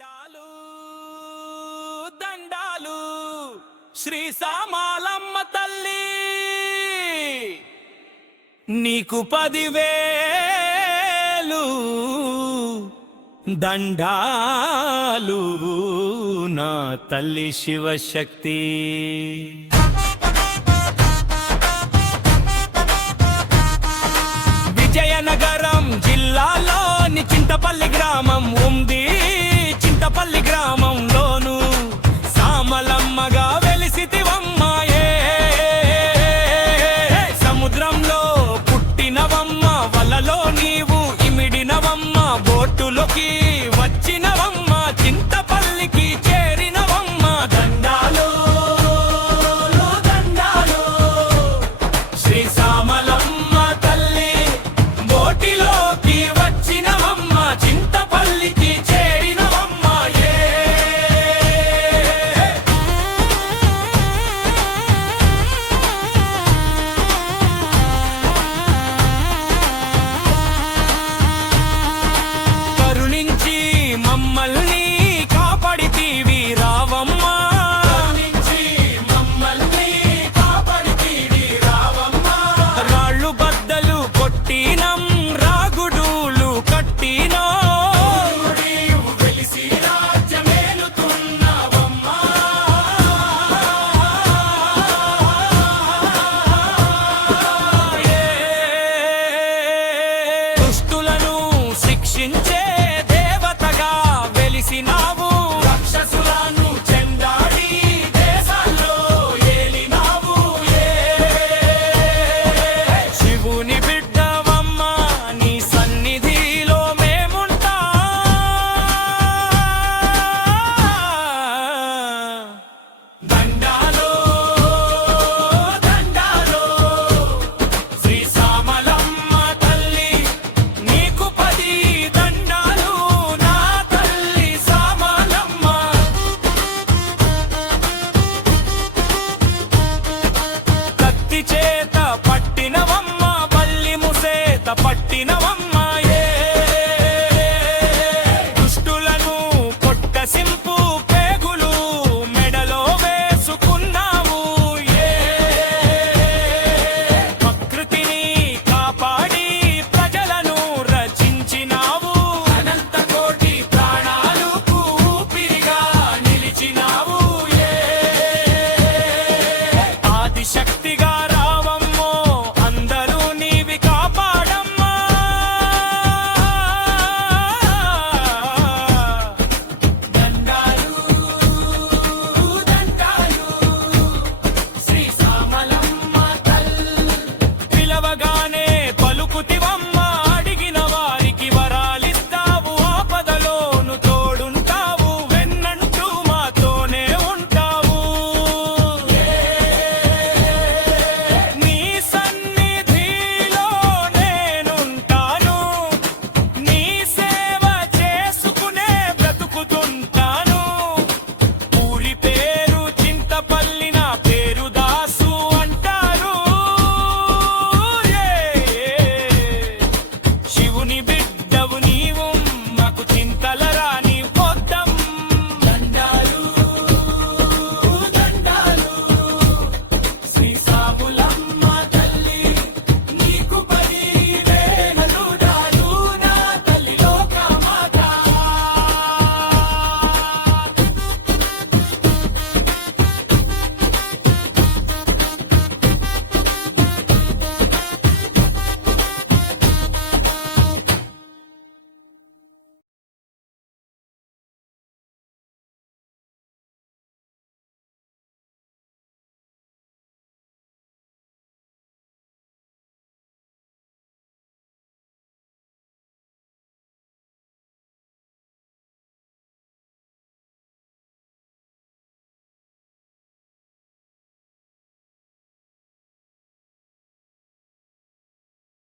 దండాలు దండాలు శ్రీ సామాలమ్మ తల్లి, నీకు 10,000 దండాలు నా తల్లి శివశక్తి. విజయనగరం జిల్లాలోని చింతపల్లి గ్రామం ఉంది. చింతపల్లి గ్రామంలోను సామలమ్మగా వెలిసితివమ్మాయే. సముద్రంలో పుట్టినవమ్మ, వలలో నీవు ఇమిడినవమ్మ, బోటులోకి వచ్చినవమ్మ, చింతపల్లికి చేరినవమ్మ. దండాలు దండాలు శ్రీ సామలమ్మ తల్లి, బోటిలోకి వచ్చినవమ్మ, చింతపల్లికి చేరినవమ్మ. కరుణించి మమ్మల్ని కాపాడితీవి రావమ్మ, రాళ్ళు బద్దలు కొట్టినం, రాగుడులు కట్టినో, వెలిసి రాజ్యమేలుతున్నవమ్మా. దుష్టులను శిక్షించే దేవతగా వెలిసినావు.